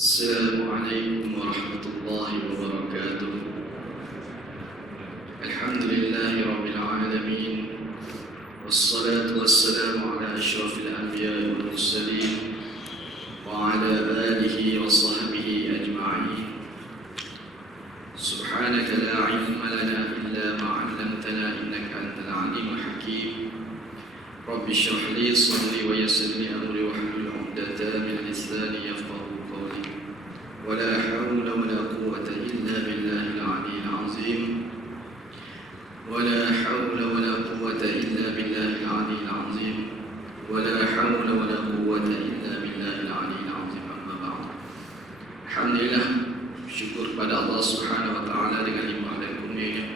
السلام عليكم ورحمة الله وبركاته. الحمد لله رب العالمين، والصلاة والسلام على أشرف الأنبياء والمرسلين وعلى آله وصحبه أجمعين. سبحانك لا علم لنا إلا ما علمتنا إنك أنت العليم الحكيم. رب اشرح لي صدري ويسر لي أمري واحلل عقدة من لساني يفقهوا قولي. ولا حول ولا قوة إلا بالله العلي العظيم. ولا حول ولا قوة إلا بالله العلي العظيم. ولا حول ولا قوة إلا بالله العلي العظيم. أما بعد. Alhamdulillah, syukur kepada Allah Subhanahu wa taala dengan limpah dan kurnia-Nya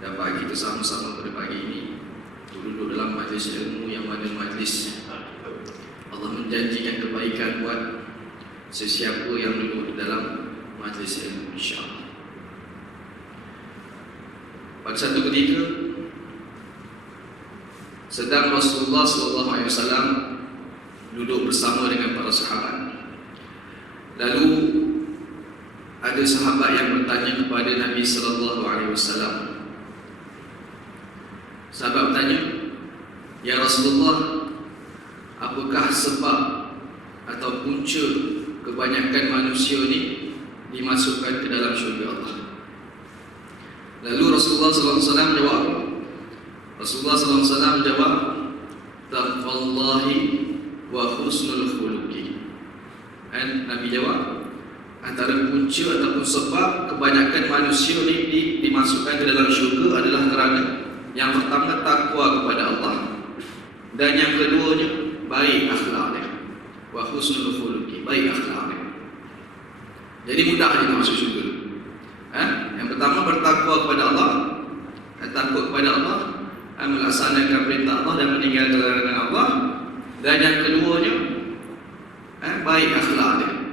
dapat kita sama-sama pada pagi ini duduk dalam majlis ilmu yang mana majlis Allah menjanjikan kebaikan buat sesiapa yang duduk di dalam majlis ilmu, insya-Allah. Pada satu ketika sedang Rasulullah SAW duduk bersama dengan para sahabat. Lalu ada sahabat yang bertanya kepada Nabi SAW. Sahabat bertanya, "Ya Rasulullah, apakah sebab atau punca kebanyakan manusia ini dimasukkan ke dalam syurga Allah?" Lalu Rasulullah SAW jawab. Rasulullah SAW jawab, "Taqwallahi wa husnul khuluqi." Dan Nabi jawab, antara punca ataupun sebab kebanyakan manusia ini dimasukkan ke dalam syurga adalah kerana yang pertama takwa kepada Allah, dan yang keduanya baik akhlaknya. Wa husnul khuluqi, baik akhlaknya. Jadi mudah kita masuk syurga. Yang pertama bertakwa kepada Allah, takut kepada Allah, melaksanakan perintah Allah dan meninggalkan larangan Allah, dan yang keduanya baik akhlaknya.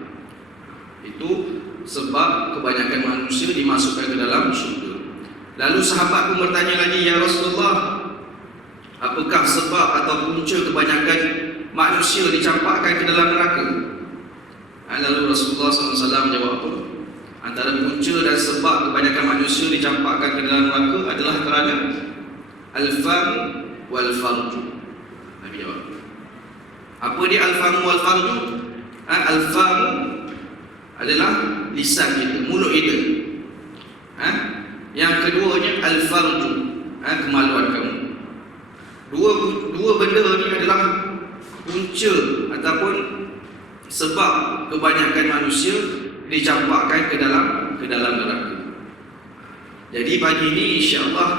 Itu sebab kebanyakan manusia dimasukkan ke dalam syurga. Lalu sahabat pun bertanya lagi, "Ya Rasulullah, apakah sebab atau punca kebanyakan manusia dicampakkan ke dalam neraka?" Lalu Rasulullah SAW jawab apa? Antara punca dan sebab kebanyakan manusia dicampakkan ke dalam neraka adalah kerana al-fam wal farju. Nabi jawab. Apa dia al-fam wal farju? Al-fam adalah lisan kita, mulut kita. Yang keduanya al-farju, kemaluan kamu. Dua benda ni adalah punca ataupun sebab kebanyakan manusia dicampakkan ke dalam neraka. Jadi pagi ini insya-Allah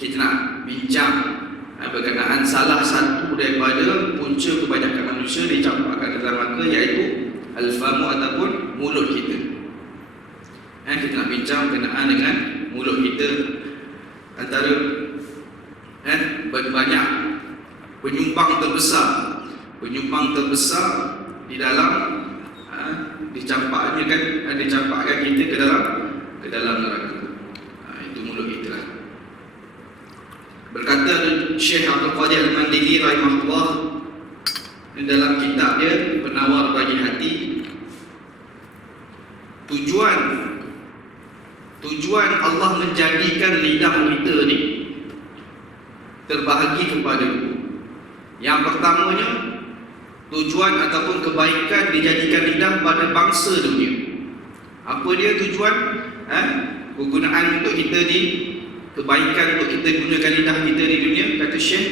kita nak bincang berkenaan salah satu daripada punca kebanyakan manusia dicampakkan ke dalam neraka, iaitu al-famu ataupun mulut kita. Kita nak bincang berkenaan dengan mulut kita. Antara banyak penyumbang terbesar di dalam dicampakkan kita ke dalam neraka. Itu mulut kita lah. Berkata Syekh Abdul Qadir Al-Mandili rahimahullah dalam kitab dia Penawar Bagi Hati, tujuan Allah menjadikan lidah kita ni terbahagi kepada dua. Yang pertamanya, tujuan ataupun kebaikan dijadikan lidah pada bangsa dunia. Apa dia tujuan? Kegunaan untuk kita di kebaikan untuk kita gunakan lidah kita di dunia, kata Syekh.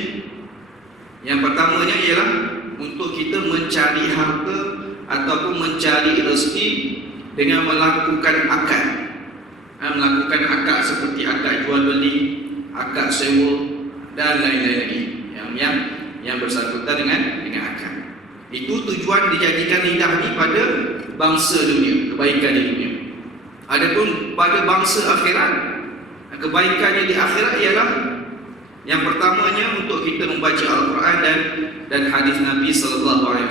Yang pertamanya ialah untuk kita mencari harta ataupun mencari rezeki dengan melakukan akad. Melakukan akad seperti akad jual beli, akad sewa dan lain-lain lagi yang bersangkutan dengan akad. Itu tujuan dijadikan lidah ni pada bangsa dunia, kebaikan di dunia. Adapun pada bangsa akhirat, kebaikannya di akhirat ialah yang pertamanya untuk kita membaca Al-Quran dan hadis Nabi SAW.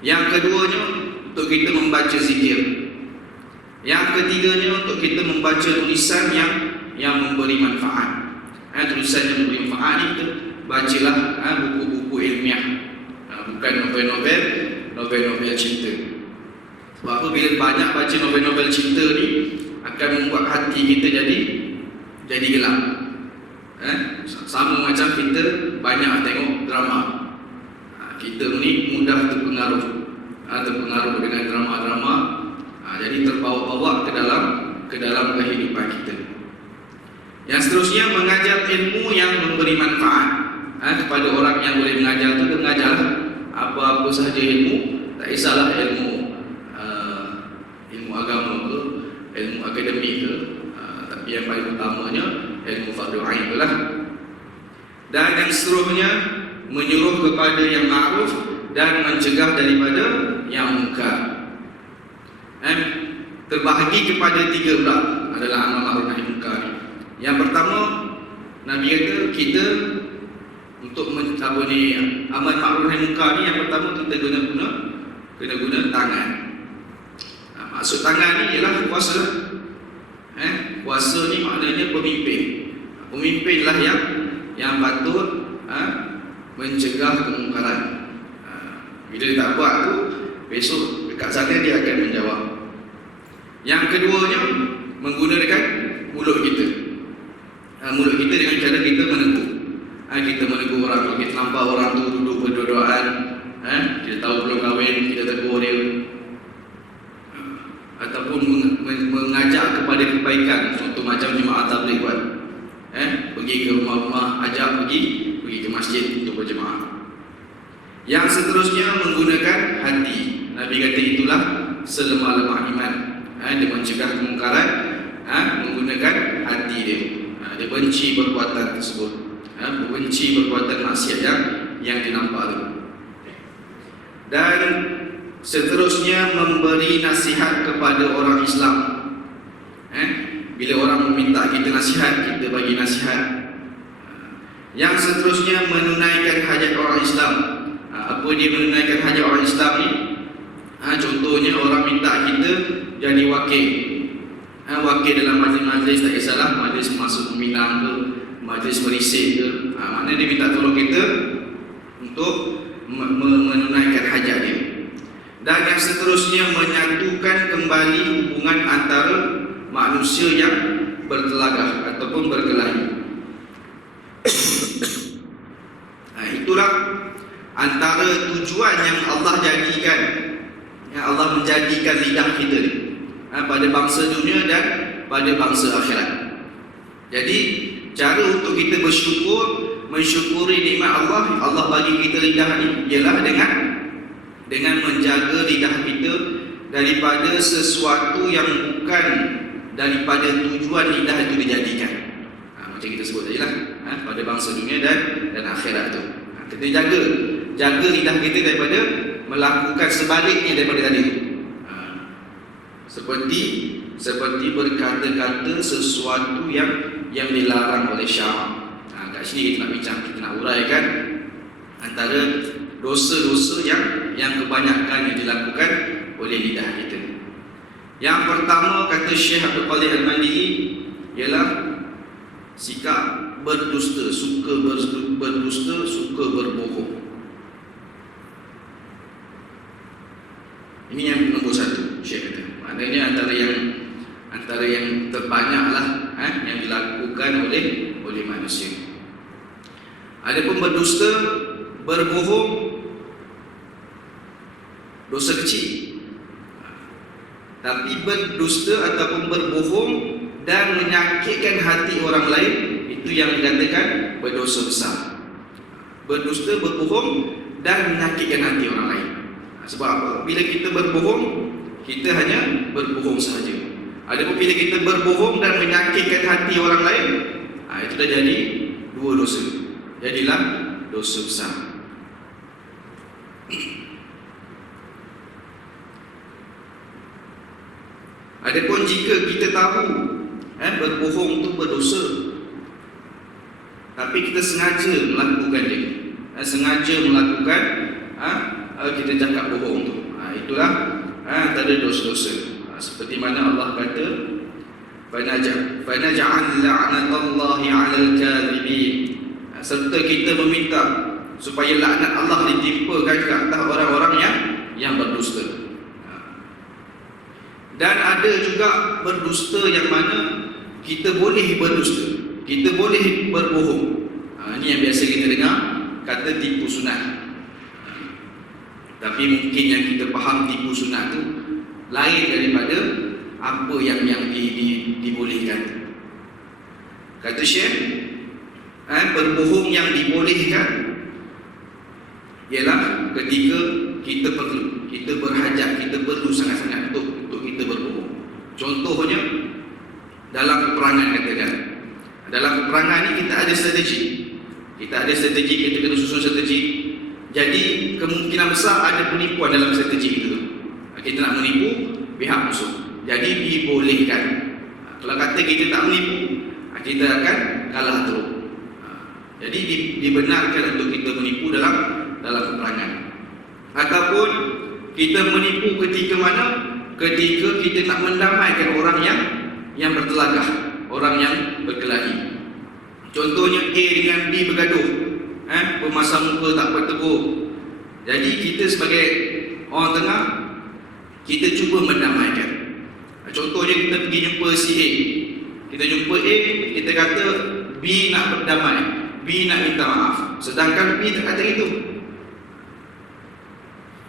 Yang keduanya untuk kita membaca zikir. Yang ketiganya untuk kita membaca tulisan yang memberi manfaat. Tulisan yang memberi manfaat ni kita bacalah buku-buku ilmiah, bukan novel-novel cinta. Sebab apa? Bila banyak baca novel-novel cinta ni akan membuat hati kita jadi gelap. Sama macam kita banyak tengok drama. Kita ni mudah terpengaruh dengan drama-drama. Jadi terbawa-bawa ke dalam kehidupan kita. Yang seterusnya, mengajar ilmu yang memberi manfaat kepada orang yang boleh mengajar tu. Dia mengajar apa-apa sahaja ilmu, tak kisahlah ilmu agama ke, ilmu akademik ke, tapi yang paling utamanya ilmu fardu ain itulah. Dan yang seterusnya, menyuruh kepada yang ma'ruf dan mencegah daripada yang munkar. Terbahagi kepada 3 pula adalah amal ma'ruf nahi munkar. Yang pertama, Nabi kata kita untuk amal ma'ruf nahi munkar ni, yang pertama kita kena guna tangan. Maksud tangan ni ialah kuasa. Kuasa ni maknanya pemimpin. Pemimpinlah yang patut mencegah kemungkaran. Bila dia tak buat tu, besok dekat sana dia akan menjawab. Yang keduanya, menggunakan mulut kita. Mulut kita dengan cara kita menegur. Kita menegur orang. Kalau kita nampak orang tu duduk berdua-duaan, kita tahu belum kahwin, kita tegur dia. Ataupun mengajak kepada kebaikan. Contoh macam jemaah tabligh buat, pergi ke rumah-rumah, ajak pergi ke masjid untuk berjemaah. Yang seterusnya, menggunakan hati. Nabi kata itulah selemah-lemah iman. Dia mencegah kemungkaran menggunakan hati dia. Dia benci perbuatan tersebut, benci perbuatan maksiat yang dinampak tu. Dan seterusnya, memberi nasihat kepada orang Islam. Bila orang meminta kita nasihat, kita bagi nasihat. Yang seterusnya, menunaikan hajat orang Islam. Apa dia menunaikan hajat orang Islam ni? Contohnya orang minta kita jadi wakil. Wakil dalam majlis-majlis, tak kisahlah majlis masuk peminang ke, majlis merisik ke. Maknanya dia minta tolong kita untuk menunaikan hajat dia. Dan yang seterusnya, menyatukan kembali hubungan antara manusia yang bertelagah ataupun berkelahi. Itulah antara tujuan yang Allah jadikan, yang Allah menjadikan lidah kita ni, pada bangsa dunia dan pada bangsa akhirat. Jadi cara untuk kita mensyukuri nikmat Allah bagi kita lidah ni ialah dengan menjaga lidah kita daripada sesuatu yang bukan daripada tujuan lidah itu dijadikan. Macam kita sebut tadi lah, pada bangsa dunia dan akhirat tu. Kita jaga lidah kita daripada melakukan sebaliknya daripada tadi tu. Seperti berkata-kata sesuatu yang dilarang oleh syarak. Kat sini kita nak bincang, kita nak uraikan antara dosa-dosa yang kebanyakan yang dilakukan oleh lidah kita. Yang pertama, kata Syekh Abdul Qadir Al-Mandiri, ialah sikap berdusta, suka berdusta, suka berbohong. Ini yang nombor 1, Syekh kata. Maknanya antara yang terbanyaklah yang dilakukan oleh manusia. Adapun berdusta, berbohong, dosa kecil. Tapi berdusta ataupun berbohong dan menyakitkan hati orang lain, itu yang dikatakan berdosa besar. Berdusta, berbohong dan menyakitkan hati orang lain. Sebab apa? Bila kita berbohong, kita hanya berbohong sahaja. Adapun bila kita berbohong dan menyakitkan hati orang lain, itu dah jadi 2 dosa. Jadilah dosa besar. Adapun jika kita tahu berbohong itu berdosa, tapi kita sengaja melakukan dia, sengaja melakukan kita cakap bohong tu, itulah antara dosa-dosa. Seperti mana Allah kata, "Fanaj'al la'natallahi 'alal kadhibin." Serta kita meminta supaya laknat Allah ditimpakan ke atas orang-orang yang berdusta. Dan ada juga berdusta yang mana kita boleh berdusta, kita boleh berbohong. Ini yang biasa kita dengar, kata tipu sunat. Tapi mungkin yang kita faham tipu sunat tu lain daripada apa yang dibolehkan. Kata Syekh, berbohong yang dibolehkan ialah ketika kita perlu, kita berhajat, kita perlu sangat-sangat untuk kita berbohong. Contohnya dalam peperangan, katakan dalam peperangan ni kita ada strategi, kita kena susun strategi. Jadi kemungkinan besar ada penipuan dalam strategi itu. Kita nak menipu pihak musuh, jadi dibolehkan. Kalau kata kita tak menipu, kita akan kalah teruk. Jadi dibenarkan untuk kita menipu dalam peperangan. Ataupun kita menipu ketika mana? Ketika kita nak mendamaikan orang yang bertelagah, orang yang berkelahi. Contohnya A dengan B bergaduh, pemasang muka tak bertegur. Jadi kita sebagai orang tengah, kita cuba mendamaikan. Contohnya kita pergi jumpa si A, kita jumpa A, kita kata B nak berdamai, B nak minta maaf, sedangkan B tak kata itu.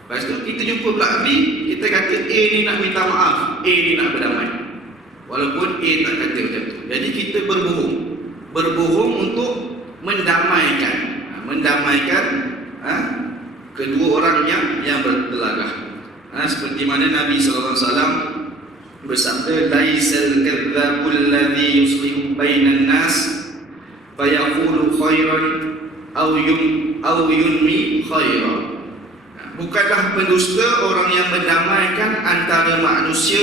Lepas tu kita jumpa pula B, kita kata A ni nak minta maaf, A ni nak berdamai, walaupun A tak kata macam tu. Jadi kita berbohong untuk mendamaikan kedua orang yang bertelagah. Seperti mana Nabi SAW bersabda, laisal kadzdzabul ladzi yuslihu bainan nas fayaqulu khairan aw yunmi khairan. Bukanlah pendusta orang yang mendamaikan antara manusia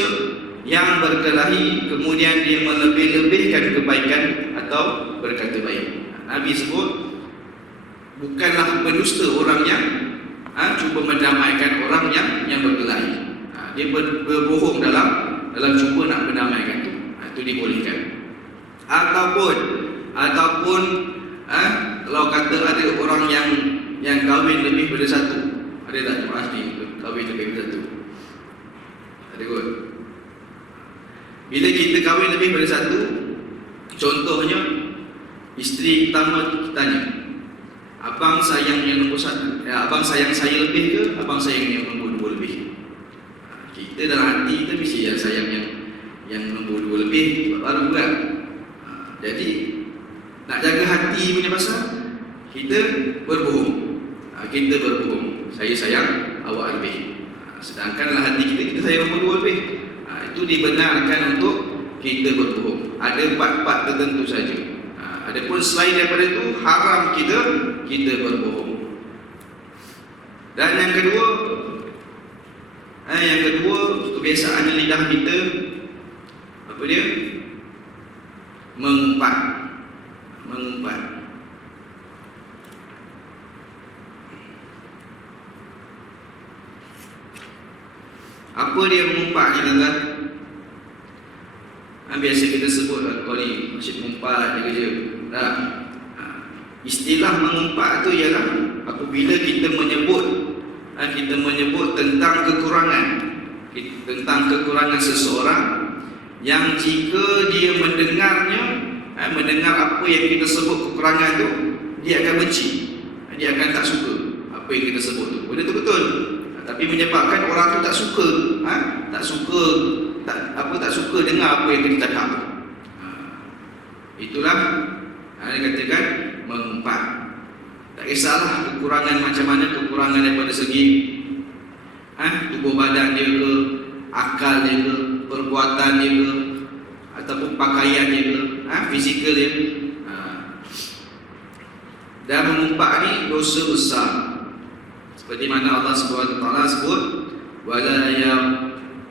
yang berkelahi kemudian dia melebih-lebihkan kebaikan atau berkata baik. Nabi sebut bukanlah pendusta orang yang cuba mendamaikan orang yang berkelahi. Dia berbohong dalam cuba nak mendamaikan tu. Itu dibolehkan. Ataupun kalau kata ada orang yang kahwin lebih daripada satu. Ada tak jemaah ni kahwin lebih daripada satu? Ada kot. Bila kita kahwin lebih daripada satu, contohnya isteri pertama tanya, abang sayang yang nombor satu, abang sayang saya lebih ke abang sayang yang nombor dua lebih? Kita dalam hati kita mesti yang sayang yang nombor dua lebih, baru kan. Jadi nak jaga hati punya pasal, kita berbohong. Saya sayang awak lebih, sedangkan dalam hati kita sayang nombor dua lebih. Itu dibenarkan untuk kita berbohong. Ada part-part tertentu saja. Adapun selain daripada itu, haram kita berbohong. Dan yang kedua, kebiasaan lidah kita, apa dia? Mengumpat. Apa dia mengumpat ni, tuan-tuan? Biasa kita sebut kau ni masjid mengumpat dia kerja. Istilah mengumpat tu ialah apabila kita menyebut tentang kekurangan seseorang yang jika dia mendengar apa yang kita sebut kekurangan tu, dia akan benci, dia akan tak suka apa yang kita sebut tu. Benda tu betul, tapi menyebabkan orang tu tak suka dengar apa yang kita cakap. Itulah dikatakan mengumpat. Tak kisahlah kekurangan macam mana, kekurangan daripada segi tubuh badan dia ke, akal dia ke, perbuatan dia ke, ataupun pakaian dia ke, fizikal dia. Dan mengumpat ni dosa besar. Seperti mana Allah Subhanahu wa taala sebut,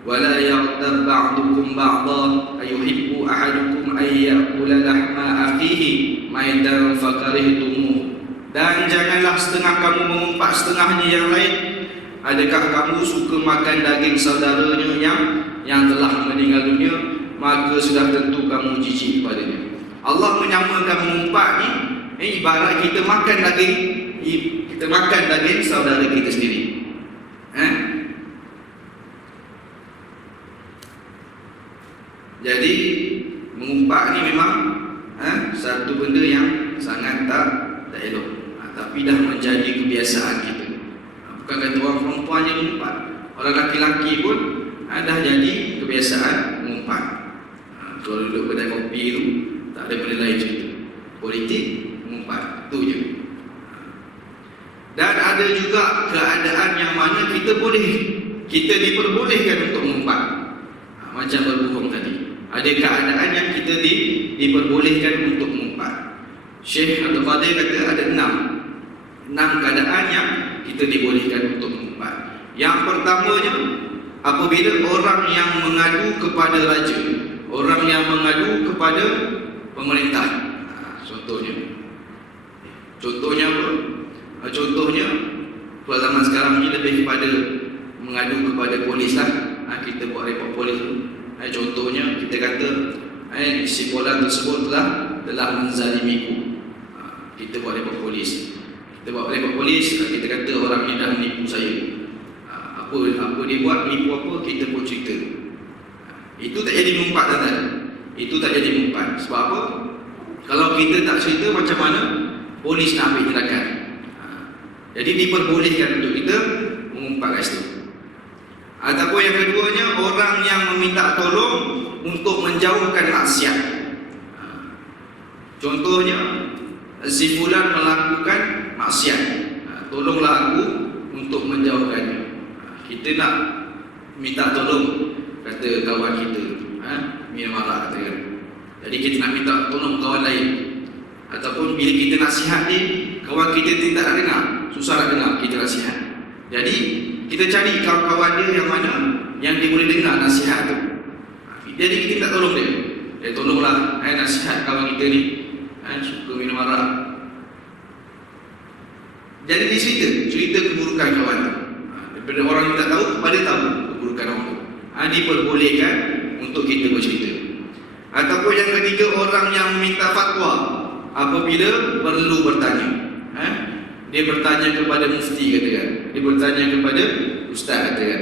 wala yaghtab ba'dukum ba'dhan ayuhibbu ahadukum ay ya'kula lahma akhihi maitan fakarihtumuh. Dan janganlah setengah kamu mengumpat setengahnya yang lain. Adakah kamu suka makan daging saudaranya yang telah meninggal dunia, maka sudah tentu kamu jijik kepadanya. Allah menyamakan mengumpat ni ibarat kita makan daging saudara kita sendiri. Jadi mengumpat ni memang satu benda yang sangat tak elok. Tapi dah menjadi kebiasaan kita. Bukan kata orang perempuan je mengumpat, orang laki-laki pun dah jadi kebiasaan mengumpat. Kalau duduk kedai kopi tu tak ada benda lain cerita, politik mengumpat, tu je. Dan ada juga keadaan yang mana kita diperbolehkan untuk mengumpat. Macam berbohong tadi, ada keadaan yang kita diperbolehkan untuk mengumpat. Syekh Abdul Qadir kata ada enam keadaan yang kita dibolehkan untuk mengumpat. Yang pertamanya, apabila orang yang mengadu kepada raja, orang yang mengadu kepada pemerintah. Contohnya apa? Contohnya pada zaman sekarang ni lebih kepada mengadu kepada polis lah. Kita buat report polis tu. Contohnya kita kata si bola tersebut telah menzalimiku. Kita buat report polis. Kita kata orang ni dah menipu saya. Apa dia buat, menipu apa, kita pun cerita. Itu tak jadi mengumpat, tuan-tuan. Itu tak jadi mengumpat. Sebab apa? Kalau kita tak cerita, macam mana polis nak ambil tindakan? Jadi diperbolehkan untuk kita mengumpat kat situ. Ataupun yang keduanya, orang yang meminta tolong untuk menjauhkan maksiat. Contohnya, si fulan melakukan maksiat, tolonglah aku untuk menjauhkannya. Kita nak minta tolong, kata kawan kita, minum arak kata kan. Jadi kita nak minta tolong kawan lain. Ataupun bila kita nasihat dia, kawan kita tidak nak dengar, susah nak dengar kita nasihat. Jadi kita cari kawan-kawan dia yang mana yang dia boleh dengar nasihat tu. Jadi kita minta tolong dia. Tolonglah nasihat kawan kita ni, suka minum arak. Jadi dia cerita keburukan kawan tu. Daripada orang yang tak tahu kepada tahu keburukan orang tu. Diperbolehkan untuk kita bercerita. Ataupun yang ketiga, orang yang minta fatwa apabila perlu bertanya. Dia bertanya kepada mufti katakan, dia bertanya kepada ustaz katakan.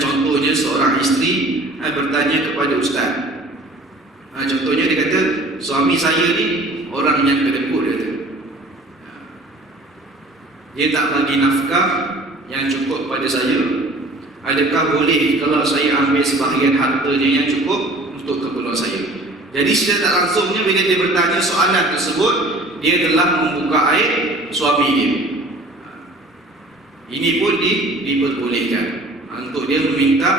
Contohnya seorang isteri bertanya kepada ustaz. Contohnya dia kata, suami saya ni orang yang kedekut, dia kata. Dia tak bagi nafkah yang cukup pada saya. Adakah boleh kalau saya ambil sebahagian hartanya yang cukup untuk keperluan saya? Jadi secara tak langsungnya bila dia bertanya soalan tersebut, dia telah membuka aib suami dia. Ini pun diperbolehkan untuk dia meminta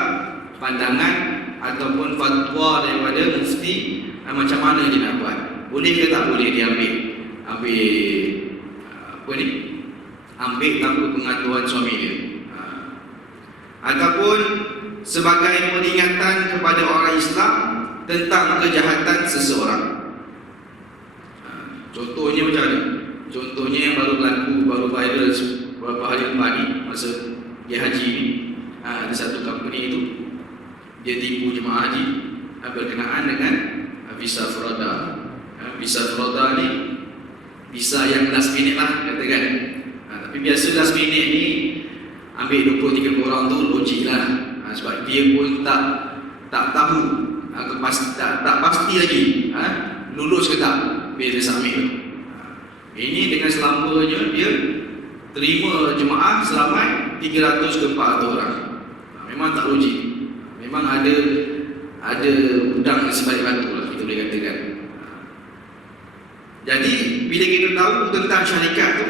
pandangan ataupun fatwa daripada mufti macam mana dia nak buat. Boleh ke tak boleh dia ambil tanpa pengetahuan suami dia. Ataupun sebagai peringatan kepada orang Islam tentang kejahatan seseorang. Contohnya macam mana? Contohnya yang baru viral beberapa hari lepas ni, masa dia haji ni, ada satu company itu dia tipu jemaah haji berkenaan dengan visa Furada. Visa Furada ni visa yang last minute lah katakan. Tapi biasa last minute ni ambil 20-30 orang tu logik lah. Sebab dia pun tak tahu, tak pasti lagi lulus ke tak bila dia submit tu. Ini dengan selamanya dia terima jemaah selamat 300 ke 400 orang. Memang tak logik. Memang ada udang di sebalik batu lah, kita boleh katakan. Jadi bila kita tahu tentang syarikat tu,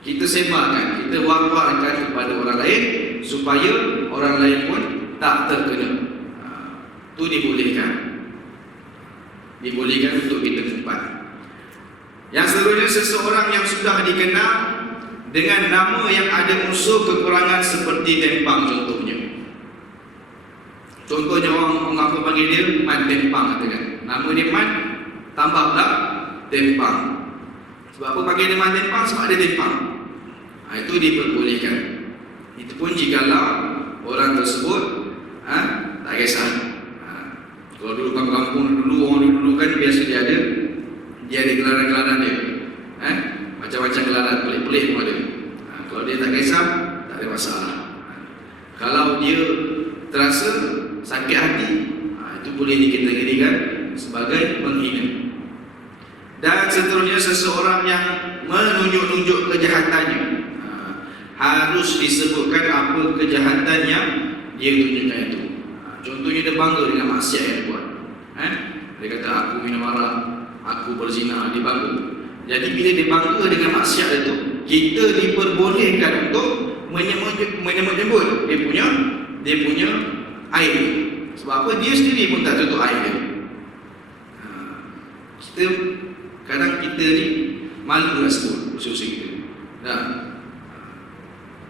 kita sebarkan, kita wawarkan kepada orang lain supaya orang lain pun tak terkena. Itu dibolehkan. Dibolehkan untuk kita tempat. Yang seterusnya, seseorang yang sudah dikenal dengan nama yang ada unsur kekurangan seperti tempang contohnya. Contohnya orang apa panggil dia Man Tempang katakan. Nama dia Man, tambah pula Tempang. Sebab apa panggil dia Man Tempang? Sebab dia tempang. Itu diperbolehkan. Itu pun jikalau orang tersebut tak kisah. Kalau dulu kampung dulu orang dulu kan biasa dia ada gelaran-gelaran dia. Macam-macam gelaran pelik-pelik pun ada. Kalau dia tak kisah, tak ada masalah. Kalau dia terasa sakit hati, Itu boleh dikategorikan sebagai menghina. Dan seterusnya, seseorang yang menunjuk-nunjuk kejahatannya, harus disebutkan apa kejahatan yang dia tunjukkan itu. Contohnya dia bangga dengan maksiat yang dia buat. Dia kata aku minum arak, aku berzina, dia bangga. Jadi bila dia bangga dengan maksiat itu, kita diperbolehkan untuk menyebut dia punya aib. Sebab apa? Dia sendiri pun tak tutup aib dia. Kadang kita ni malu nak sebut usaha kita.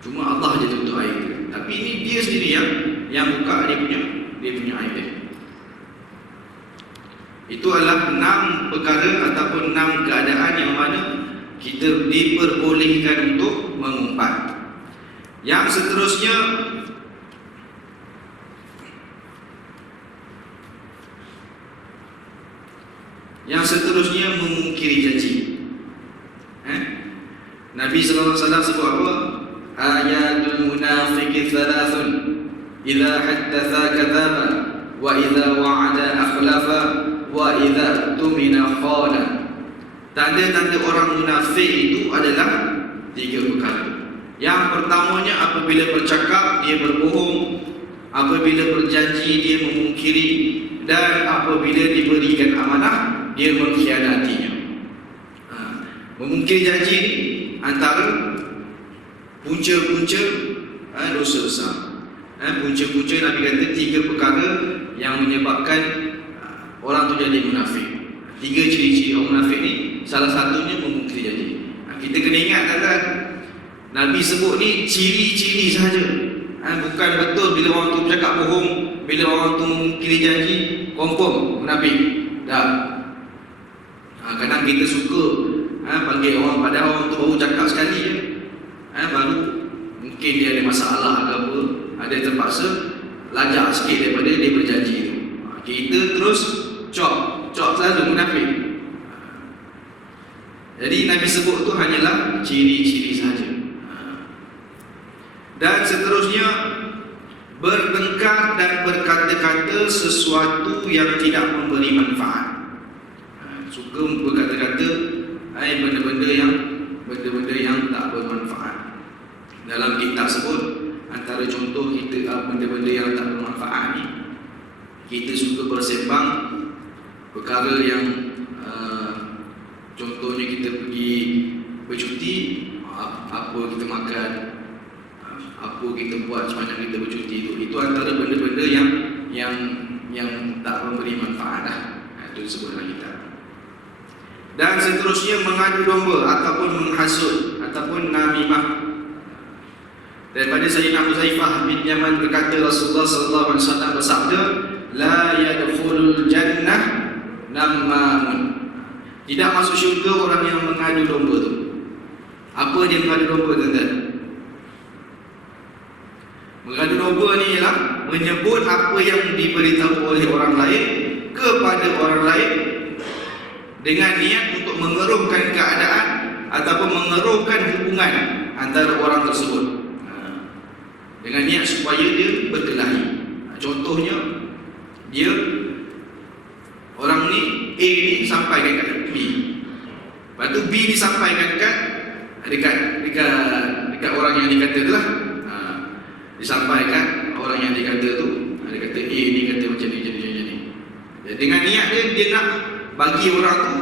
Cuma Allah je tutup aib dia. Tapi ini dia sendiri yang buka dia punya aib dia. Itu adalah 6 perkara ataupun 6 keadaan yang mana kita diperbolehkan untuk mengumpat. Yang seterusnya memungkiri janji. Nabi sallallahu alaihi wasallam sebut apa? Ayatul munafiqi thalathun, idza haddatsa kadzaba, wa idza wa'ada akhlafa, wa idza tumina khana. Tanda-tanda orang munafik itu adalah 3 perkara. Yang pertamanya, apabila bercakap dia berbohong, apabila berjanji dia memungkiri, dan apabila diberikan amanah dia mengkhianatinya. Memungkiri janji ini antara punca-punca dosa besar. Punca-punca Nabi kata 3 perkara yang menyebabkan orang tu jadi munafik. 3 ciri-ciri orang munafik ni, salah satunya memungkiri janji. Kita kena ingat tuan-tuan, Nabi sebut ni ciri-ciri sahaja. Bukan betul bila orang tu bercakap bohong, bila orang tu memungkiri janji, confirm munafik. Kadang kita suka panggil orang, padahal orang tu baru cakap sekali je, baru mungkin dia ada masalah ke apa, ada terpaksa lajak sikit daripada dia berjanji tu. Kita terus cop selalu munafik. Jadi Nabi sebut tu hanyalah ciri-ciri sahaja. Dan seterusnya, bertengkar dan berkata-kata sesuatu yang tidak memberi manfaat. Suka berkata-kata benda-benda yang tak bermanfaat. Dalam kitab sebut, antara contoh kita benda-benda yang tak bermanfaat ni, kita suka bersembang perkara yang contohnya kita pergi bercuti, apa kita makan, apa kita buat sepanjang kita bercuti itu antara benda-benda yang tak memberi manfaat lah. Itu disebut dalam kitab. Dan seterusnya, mengadu domba ataupun menghasut ataupun namimah. Daripada Sayyidina Huzaifah bin Yaman berkata, Rasulullah sallallahu alaihi wasallam bersabda, la yadkhulul jannah nammamun. Tidak masuk syurga orang yang mengadu domba tu. Apa dia mengadu domba, tuan-tuan? Mengadu domba ni ialah menyebut apa yang diberitahu oleh orang lain kepada orang lain dengan niat untuk mengeruhkan keadaan ataupun mengeruhkan hubungan antara orang tersebut, dengan niat supaya dia berkelahi. Contohnya, dia orang ni A ni sampaikan kat B, lepas tu B ni sampaikan dekat orang yang dikata tu lah. Disampaikan orang yang dikata tu, dia kata A ni kata macam ni. Dengan niat dia nak bagi orang tu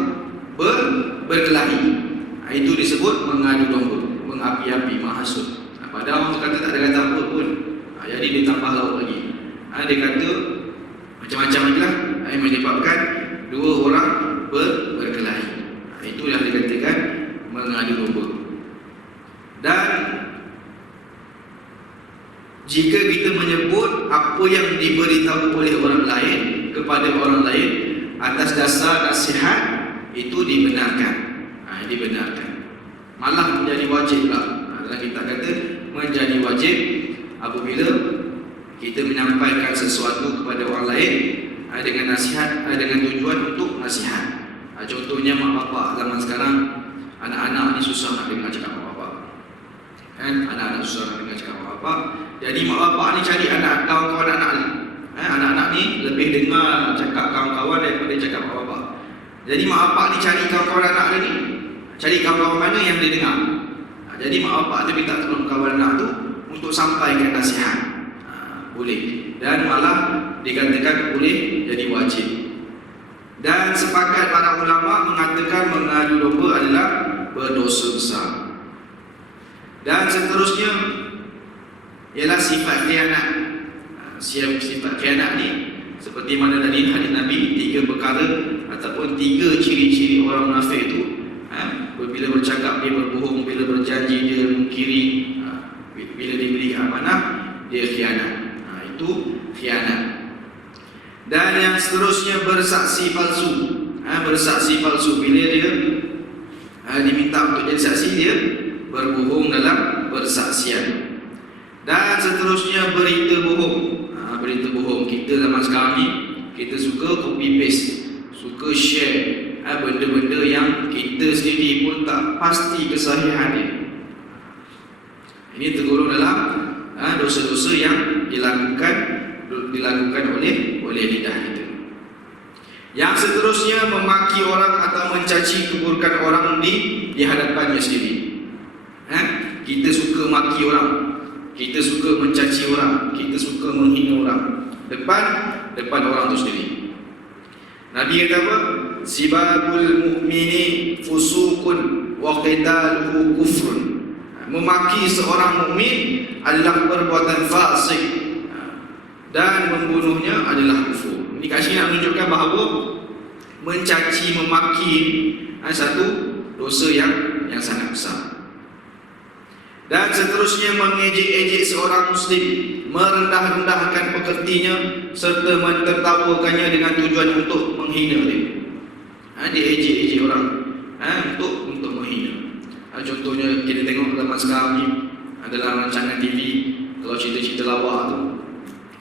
berkelahi. Itu disebut mengadu domba, mengapi-api, menghasut. Padahal orang tu kata tak ada kata apa pun, jadi dia tambah lauk lagi. Dia kata macam-macam lagi lah, yang menyebabkan 2 orang berkelahi. Itu yang dikatakan mengadu domba. Dan jika kita menyebut apa yang diberitahu oleh orang lain kepada orang lain atas dasar nasihat, itu dibenarkan. Dibenarkan. Malah menjadi wajib lah. Dalam kita kata menjadi wajib apabila kita menyampaikan sesuatu kepada orang lain dengan nasihat, dengan tujuan untuk nasihat. Contohnya mak bapak zaman sekarang, anak-anak ni susah nak dengar cakap mak bapak. Anak-anak susah nak dengar cakap mak bapak. Jadi mak bapak ni cari kawan-kawan anak-anak ni. Anak-anak ni lebih dengar cakap kawan-kawan daripada cakap mak bapak. Jadi mak bapak ni cari kawan-kawan anak dia ni, cari kawan-kawan mana yang dia dengar. Jadi mak bapak tu minta tolong kawan anak tu untuk sampaikan nasihat. Boleh. Dan malah dikatakan boleh jadi wajib. Dan sepakat para ulama mengatakan mengadu domba adalah berdosa besar. Dan seterusnya ialah sifat khianat. Sifat khianat ni seperti mana tadi hadis Nabi, 3 perkara ataupun 3 ciri-ciri orang munafik itu. Bila bercakap dia berbohong, bila berjanji dia mungkiri, bila diberi amanah dia khianat. Itu khianat. Dan yang seterusnya bersaksi palsu. Bersaksi palsu bila dia diminta untuk jadi saksi, dia berbohong dalam persaksian. Dan seterusnya berita bohong. Berita bohong. Kita zaman sekarang ni kita suka copy paste, suka share benda-benda yang kita sendiri pun tak pasti kesahihan dia. Ini tergolong dalam dosa-dosa yang dilakukan oleh lidah kita. Yang seterusnya memaki orang atau mencaci keburukan orang di hadapannya sendiri. Kita suka maki orang, kita suka mencaci orang, kita suka menghina orang depan orang itu sendiri. Nabi kata apa? Sibabul mu'mini fusuqun wa qitaluhu kufrun. Memaki seorang mukmin adalah perbuatan fasik dan membunuhnya adalah kufur. Ini kat sini nak menunjukkan bahawa mencaci, memaki satu dosa yang sangat besar. Dan seterusnya mengejek-ejek seorang muslim, merendah-rendahkan pekertinya serta mentertawakannya dengan tujuan untuk menghina dia. Dia ejek-ejek orang untuk menghina. Contohnya kita tengok dalam sekarang ni adalah rancangan TV, kalau cerita-cerita lawak tu,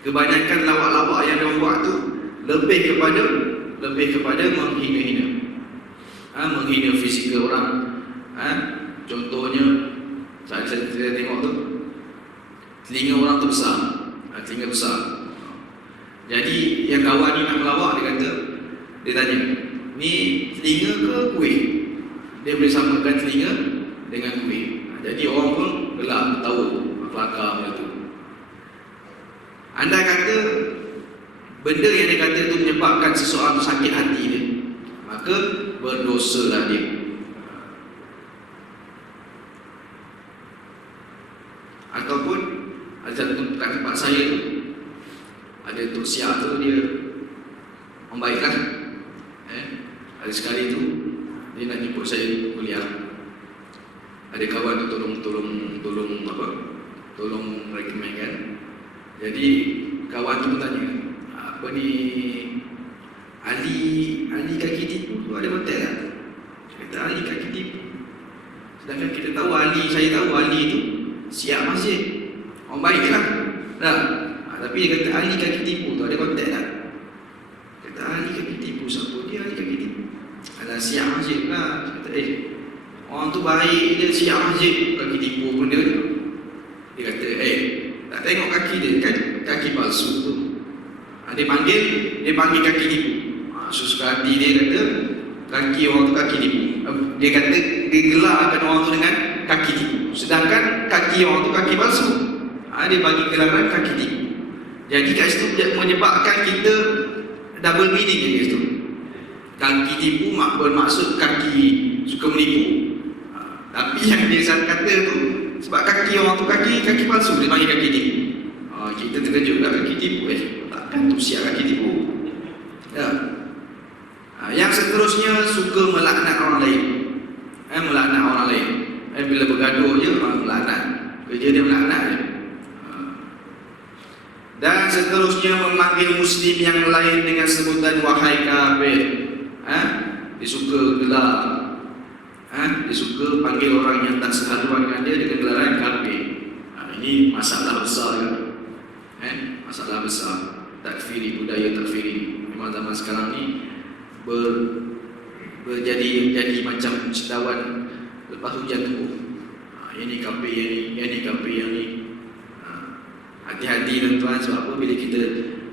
kebanyakan lawak-lawak yang dia buat tu lebih kepada menghina-hina, menghina fizikal orang. Contohnya saya tengok tu, telinga orang tu besar, telinga besar. Jadi yang kawan ni nak melawak, dia tanya, ni telinga ke kuih? Dia boleh samakan telinga dengan kuih. Jadi orang pun gelak, tahu kelakar benda tu. Anda kata benda yang dia kata itu menyebabkan seseorang sakit hati dia, maka berdosalah dia. Ataupun ada satu kat tempat saya tu, ada Tok Siak tu, dia orang baiklah. Ada sekali tu dia nak jemput saya kuliah. Ada kawan tu tolong rekomenkan. Jadi kawan tu tanya, apa ni Ali kaki tipu tu ada hotel tak? Saya kata Ali kaki tipu. Sedangkan kita tahu saya tahu Ali tu siap masjid, orang baik lah. Tapi dia kata Ali kaki tipu tu ada kontak tak? Kata Ali kaki tipu, siapa dia Ali kaki tipu? Alah siap masjid lah. Kata orang tu baik, dia siap masjid, kaki tipu pun dia. Dia kata tak tengok kaki dia kan, kaki palsu tu. Dia panggil kaki tipu. Suka hati dia kata kaki orang tu kaki tipu. Dia kata dia gelarkan orang tu dengan kaki tipu, sedangkan kaki orang tu kaki palsu. Dia bagi gelaran kaki tipu. Jadi kat situ menyebabkan kita double meaning kat situ. Kaki tipu bermaksud kaki suka menipu. Tapi yang dia kata tu sebab kaki orang tu kaki palsu, dia panggil kaki tipu. Kita terkejut lah, kaki tipu takkan tu siap kaki tipu. Yang seterusnya suka melaknat orang lain. Melaknat orang lain. Bila bergaduh je melaknat. Kerja dia melaknat je. Dan seterusnya memanggil muslim yang lain dengan sebutan wahai kafir. Dia suka gelar. Dia suka panggil orang yang tak sehaluan dengan dia dengan gelaran kafir. Ini masalah besar kan? Masalah besar. Takfiri, budaya takfiri. Memang zaman sekarang ni jadi macam cendawan lepas hujan turun. Yang ni kafir, yang ni kafir, yang ni. Hati-hati tuan-tuan, sebab apa? Bila kita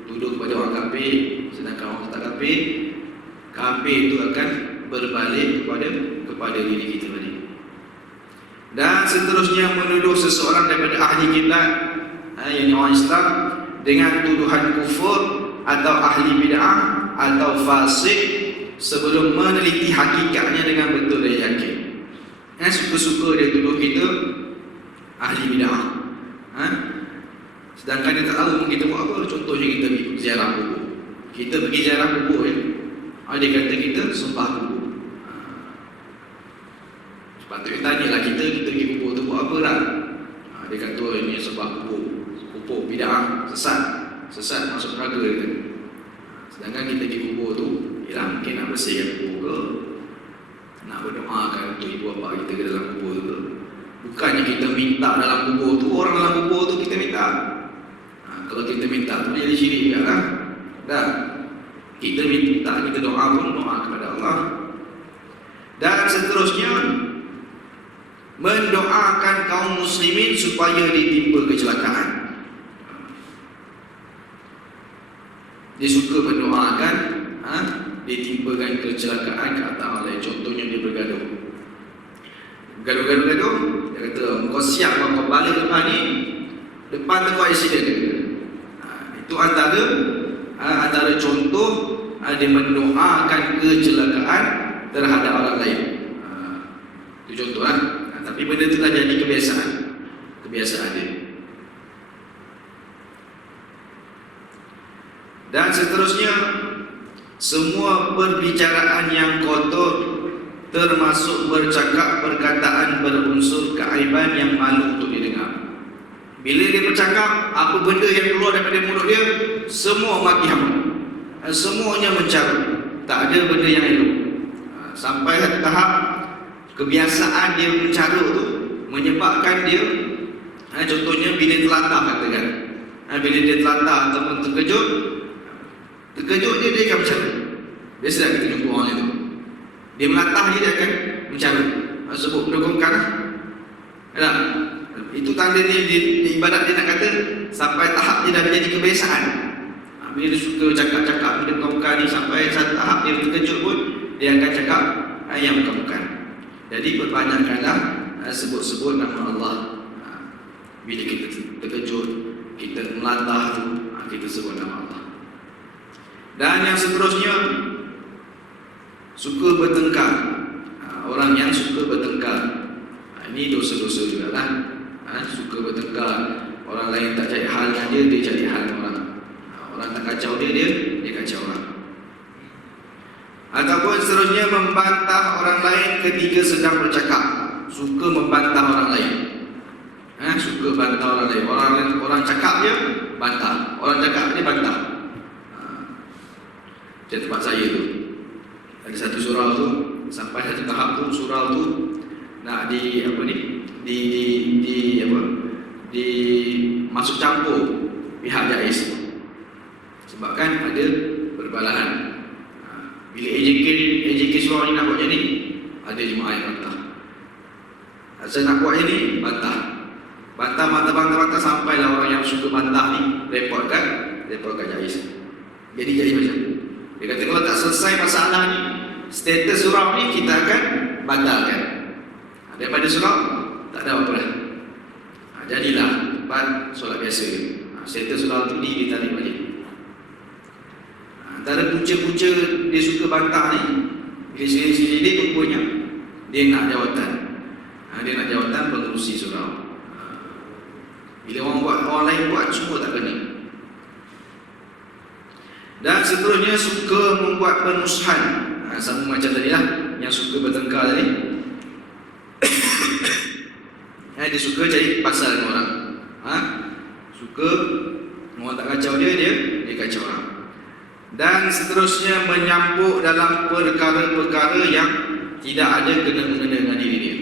tuduh kepada orang kafir, sedangkan orang tak kafir, kafir itu akan berbalik kepada diri kita balik. Dan seterusnya menuduh seseorang daripada ahli kiblat, yang orang Islam, dengan tuduhan kufur atau ahli bid'ah atau fasik sebelum meneliti hakikatnya dengan betul dan yakin. Suka-suka dia tuduh kita ahli bid'ah, sedangkan dia tak tahu kita buat apa. Contohnya kita pergi ziarah kubur. Kita pergi ziarah kubur, dia kata kita sembah kubur. Sepatutnya tanyalah kita pergi kubur tu buat apa lah. Dia kata ini sembah kubur bid'ah, sesat masuk neraka kita. Sedangkan kita pergi kubur tu, ialah mungkin nak bersihkan kubur ke, nak berdoakan untuk ibu bapa kita ke dalam kubur tu ke. Bukannya kita minta dalam kubur tu, orang dalam kubur tu kita minta. Kalau kita minta tu jadi syirik kan? Dah. Kita minta, kita doa pun doa kepada Allah. Dan seterusnya mendoakan kaum muslimin supaya ditimpa kecelakaan. Dia suka mendoakan ditimpakan kecelakaan ke atas orang lain. Contohnya dia bergaduh, dia kata kau siap kau balik depan ni, depan tu kau accident. Itu antara contoh dia mendoakan kecelakaan terhadap orang lain. Itu contoh lah. Tapi benda itu dah jadi kebiasaan dia. Dan seterusnya, semua perbicaraan yang kotor, termasuk bercakap perkataan berunsur keaiban yang malu untuk didengar. Bila dia bercakap, apa benda yang keluar daripada mulut dia, semua maki hamba, semuanya mencarut, tak ada benda yang elok. Sampai tahap kebiasaan dia mencarut tu menyebabkan dia, contohnya bila terlantar, katakan bila dia terlantar ataupun terkejut dia akan mencarut. Biasa tak kita jumpa orang itu, dia melatah dia akan mencarut, sebut mendongkongkan lah. Itu tanda dia ibadat dia nak kata sampai tahap dia dah menjadi kebiasaan. Bila dia suka cakap-cakap mendongkongkan ni, sampai satu tahap dia terkejut pun dia akan cakap yang bukan-bukan. Jadi perbanyakkanlah sebut-sebut nama Allah. Bila kita terkejut, kita melatah tu, kita sebut nama Allah. Dan yang seterusnya, suka bertengkar. Orang yang suka bertengkar, ini dosa-dosa juga lah. Suka bertengkar, orang lain tak cari hal dengan dia cari hal dengan orang. Orang tak kacau dia kacau orang. Ataupun seterusnya membantah orang lain ketika sedang bercakap. Suka membantah orang lain. Suka bantah orang lain. Orang cakap dia bantah, orang cakap dia bantah. Macam tempat saya tu, ada satu surau tu, sampai satu tahap tu surau tu nak di masuk campur pihak JAIS. Sebab kan ada perbalahan. Bila AJK surau ni nak buat jadi, ada jemaah yang bantah. Saya nak buat ini, bantah sampailah orang yang suka bantah ni reportkan JAIS. Jadi macam dia kata, kalau tak selesai masalah ni, status surau ni kita akan batalkan. Daripada surau tak ada apa lah. Jadilah tempat solat biasa. Status surau tu ditarik balik. Antara punca-punca dia suka bantah ni, bila sini dia rupanya dia nak jawatan. Dia nak jawatan pengerusi surau. Bila orang lain buat, semua tak kena. Dan seterusnya suka membuat permusuhan. Sama macam tadi lah, yang suka bertengkar tadi. Dia suka cari pasal dengan orang. Suka orang tak kacau dia kacau orang. Dan seterusnya menyampuk dalam perkara-perkara yang tidak ada kena-mengena dengan diri dia.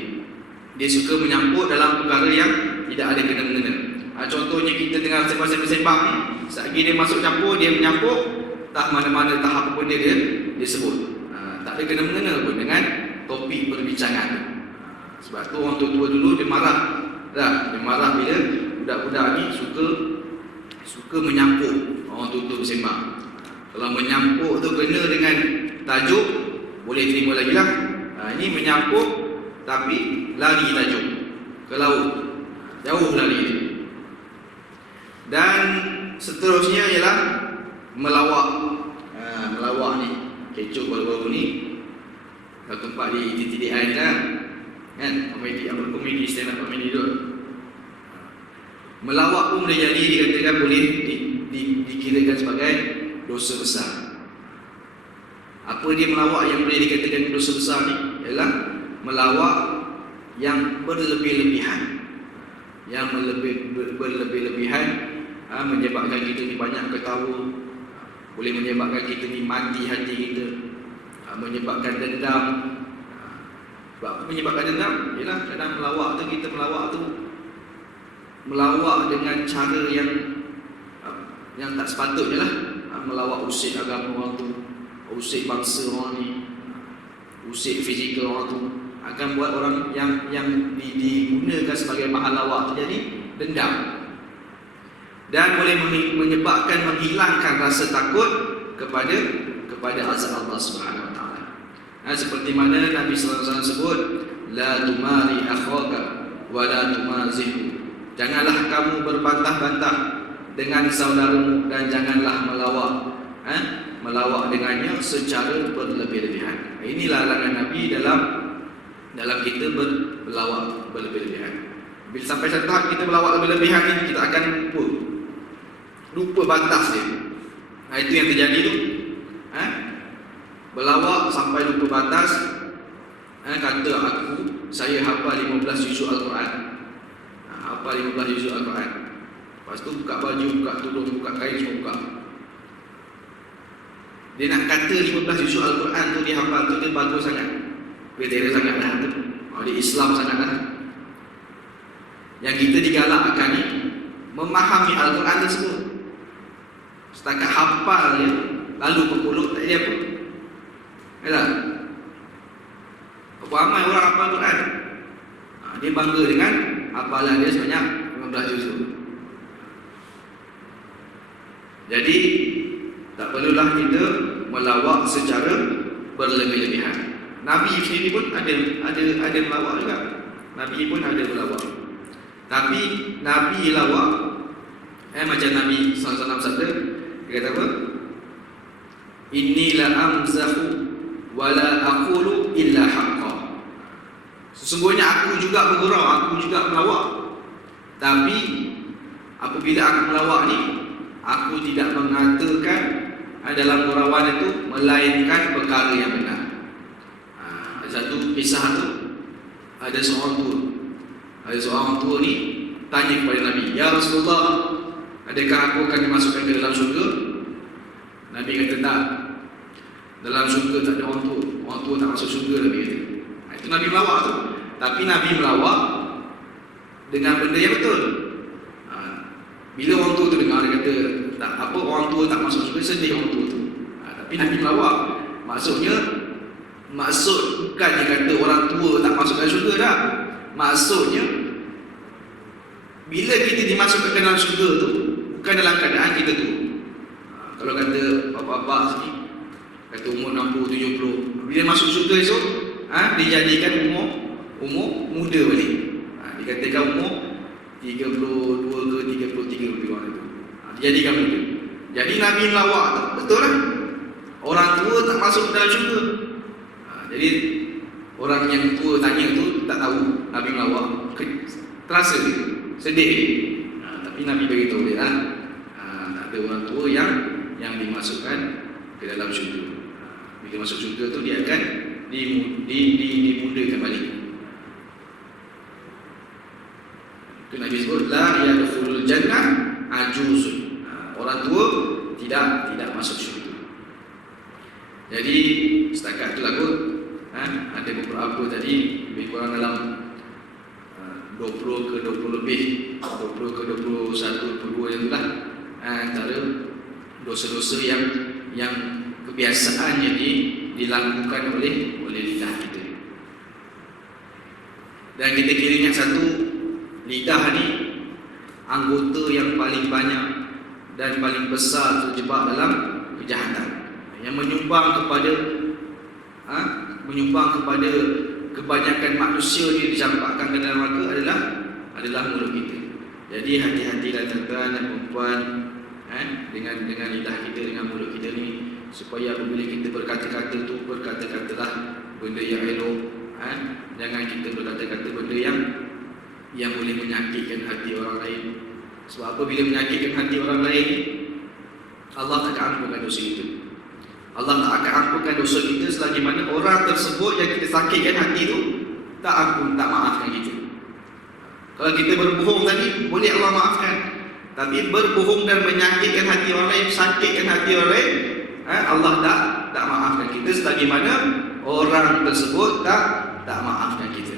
Dia suka menyampuk dalam perkara yang tidak ada kena-mengena. Contohnya kita tengah sembang-sembang ni, selagi dia masuk campur, dia menyampuk, tak mana-mana tahap benda dia sebut. Tak ada kena-mengena pun dengan topik perbincangan. Sebab tu orang tua-tua dulu dia marah. Dia marah bila budak-budak ni suka suka menyampuk orang tutup sembang. Kalau menyampuk tu kena dengan tajuk, boleh terima lagi lah. Ini menyampuk tapi lari tajuk ke laut, jauh lari. Dan seterusnya ialah melawak. Melawak ni kecoh baru-baru ni satu tempat di TTDI kan, komedi stand up komedi tu. Melawak pun boleh jadi dikatakan boleh dikirakan sebagai dosa besar. Apa dia melawak yang boleh dikatakan dosa besar ni? Ialah melawak yang berlebih-lebihan. Yang berlebih-lebihan menyebabkan kita ni banyak ketawa, boleh menyebabkan kita ni mati hati kita, menyebabkan dendam. Sebab apa menyebabkan dendam? Ialah kadang melawak tu, kita melawak dengan cara yang tak sepatutnya lah. Melawak usik agama orang tu, usik bangsa orang ni, usik fizikal orang tu, akan buat orang yang digunakan sebagai bahan lawak tu jadi dendam. Dan boleh menyebabkan menghilangkan rasa takut kepada azab Allah Subhanahu Wa Taala. Seperti mana Nabi sallallahu alaihi wasallam sebut, la tumari akhaka wa la tumazihu. Janganlah kamu berbantah-bantah dengan saudaramu dan janganlah melawak dengannya secara berlebih-lebihan. Ini larangan Nabi dalam kita berlawak berlebih-lebihan. Bila sampai satu tahap kita berlawak berlebihan ni, kita akan lupa batas dia. Itu yang terjadi tu. Berlawak sampai lupa batas. Kata saya hafal 15 juzuk Al-Quran. Hafal 15 juzuk Al-Quran. Lepas tu buka baju, buka tudung, buka kain, semua buka. Dia nak kata 15 juzuk Al-Quran tu dia hafal tu, dia bagus sangat. Dia sangat lah tu. Dia Islam sangat lah. Yang kita digalakkan ni memahami Al-Quran tersebut. Setakat hafal dia, lalu berpuluk tak ada apa. Yalah. Berapa ramai orang hafal Al-Quran? Dia bangga dengan hafalan dia sebanyak 15 juzuk. Jadi tak perlulah kita melawak secara berlebih-lebihan. Nabi sendiri pun ada melawak juga. Nabi pun ada melawak. Tapi Nabi lawak macam Nabi SAW sabda, dia kata apa? Inni la amzahu wa la aqulu illa haqqa. Sesungguhnya aku juga bergurau, aku juga melawak. Tapi apabila aku melawak ni, aku tidak mengatakan dalam gurauan itu melainkan perkara yang benar. Satu kisah tu, ada seorang tua ni tanya kepada Nabi, ya Rasulullah, adakah aku akan dimasukkan ke dalam syurga? Nabi kata tak, dalam syurga tak ada orang tua tak masuk syurga. Nabi kata itu Nabi melawak tu. Tapi Nabi melawak dengan benda yang betul. Bila orang tua tu dengar, dia kata tak apa, orang tua tak masuk syurga, sedih orang tua tu. Tapi Nabi melawak. Maksud bukan dia kata orang tua tak masuk dalam syurga dah. Maksudnya bila kita dimasukkan ke dalam syurga tu, bukan dalam keadaan kita tu. Kalau kata bapak-bapak sini, kata umur 60, 70, bila masuk syurga esok, dijadikan umur muda balik. Dikatakan umur 32 ke 33 lebih kurang itu. Dijadikan muda. Jadi Nabi lawak tu, betul lah. Orang tua tak masuk dalam syurga. Jadi orang yang tua tanya tu tak tahu Nabi melawak, terasa dia, sedih dia. Tapi Nabi beritahu dia lah, tak ada orang tua yang dimasukkan ke dalam syurga. Bila masuk syurga tu dia akan dimundakan balik. Itu Nabi sebut la yadkhulul jannah ajuzun. Orang tua tidak masuk syurga. Jadi setakat itulah kot. Ada beberapa tadi lebih kurang dalam 20 ke 20 lebih, 20 ke 21, 22 yang itulah antara dosa-dosa yang kebiasaannya dilakukan oleh lidah kita. Dan kita kira ingat satu, lidah ni anggota yang paling banyak dan paling besar terjebak dalam kejahatan. Yang menyumbang kepada kebanyakan manusia yang dicampakkan ke dalam neraka adalah mulut kita. Jadi hati-hatilah tuan-tuan dan puan dengan lidah kita, dengan mulut kita ni, supaya apabila kita berkata-kata tu, berkata-katalah benda yang elok. Jangan kita berkata-kata benda yang boleh menyakitkan hati orang lain. Sebab apa? Bila menyakitkan hati orang lain, Allah tak akan ampunkan dosa itu. Allah tak akan ampunkan dosa kita selagi mana orang tersebut yang kita sakitkan hati itu tak maafkan kita. Kalau kita berbohong tadi, boleh Allah maafkan. Tapi berbohong dan menyakitkan hati orang lain, sakitkan hati orang lain, Allah tak maafkan kita selagi mana orang tersebut tak maafkan kita.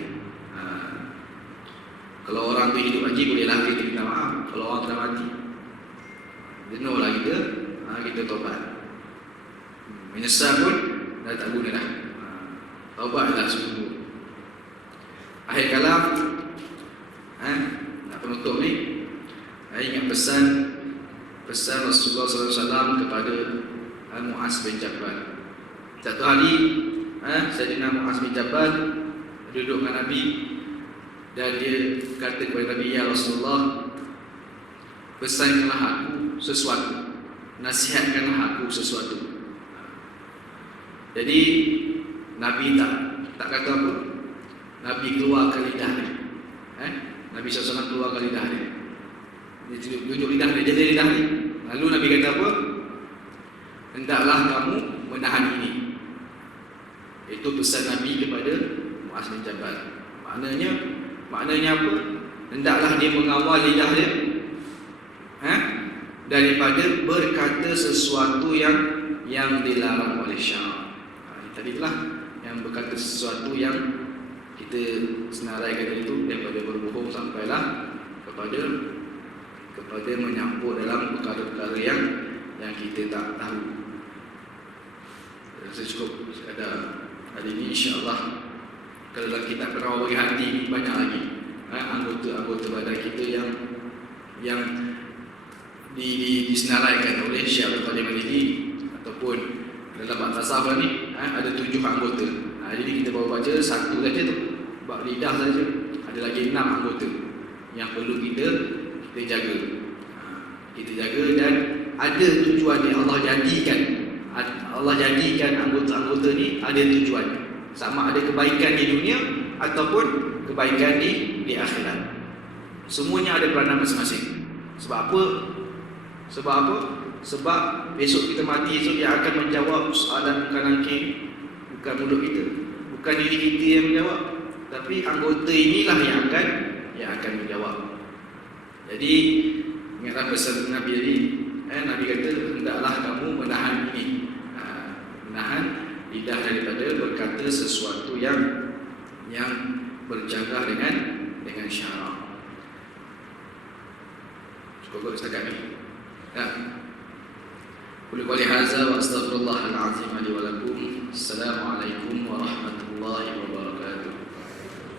Kalau orang tu hidup lagi, bolehlah kita minta maaf. Kalau orang telah mati, jenuhlah kita taubat. Menyesal pun dah tak guna dah. Taubatlah sungguh. Akhir kalam, nak penutup ni, saya ingat pesan Rasulullah SAW kepada Muaz bin Jabal. Satu hari, Sayyidina Muaz bin Jabal duduk dengan Nabi dan dia kata kepada Nabi, "Ya Rasulullah, pesankanlah aku sesuatu, nasihatkanlah aku sesuatu." Jadi Nabi tak kata apa. Nabi keluarkan lidah dia. Nabi SAW keluarkan lidah dia. Dia tunjuk lidah dia, jadi lidah dia. Lalu Nabi kata apa? "Hendaklah kamu menahan ini." Itu pesan Nabi kepada Muaz bin Jabal. Maknanya apa? Hendaklah dia mengawal lidah dia daripada berkata sesuatu yang dilarang oleh syarak. Tadilah yang berkata sesuatu yang kita senaraikan itu, daripada berbohong sampailah kepada menyampur dalam perkara-perkara yang kita tak tahu. Saya cukup sekadar hari ini, insya-Allah. Kalau dalam kitab Perawal bagi hati ini banyak lagi anggota-anggota badan kita yang disenaraikan oleh Syekh Abdul Qadir Maliki, ataupun dalam bab tasawuf ni ada 7 anggota. Jadi kita baru baca 1 saja tu, bab lidah saja. Ada lagi 6 anggota yang perlu kita jaga. Kita jaga, dan ada tujuan yang Allah jadikan anggota-anggota ni ada tujuan. Sama ada kebaikan di dunia ataupun kebaikan di akhirat. Semuanya ada peranan masing-masing. Sebab apa? Sebab besok kita mati, esok dia akan menjawab soalan bukan angkin, bukan mulut kita, bukan diri kita yang menjawab, tapi anggota inilah yang akan menjawab. Jadi ingatlah pesan Nabi tadi. Nabi kata, hendaklah kamu menahan ini, menahan lidah daripada berkata sesuatu yang berjaga dengan syarak. Cukup setakat ni. Qul qali hadza wa astaghfirullahal azim li wa lakum. Assalamualaikum warahmatullahi wabarakatuh.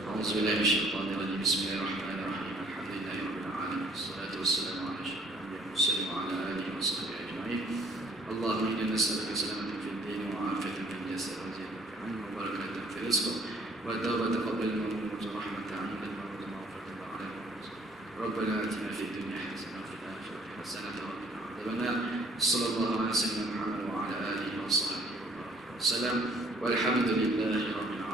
A'udzubillahi minasyaitonir rajim. Bismillahirrahmanirrahim. Alhamdulillahirabbil alamin. Wassalatu wassalamu ala asyrafil anbiya'i wal mursalin wa ala alihi wa sahbihi ajma'in. Allahumma inna nas'aluka salamatan fid din wa 'afiyatan fil jasad wa ziyadatan 'ilmin wa barakatan fil rizq wa tawbatan qabla al-maut wa rahmatan 'inda al-maut wa maghfiratan ba'da al-maut. Rabbana atina fid dunya hasanatan wa fil akhirati hasanatan wa qina adzabannar. Sallallahu alaihi wasallam wa ala alihi wa sahbihi wa sallam. Walhamdulillahi rabbil alamin.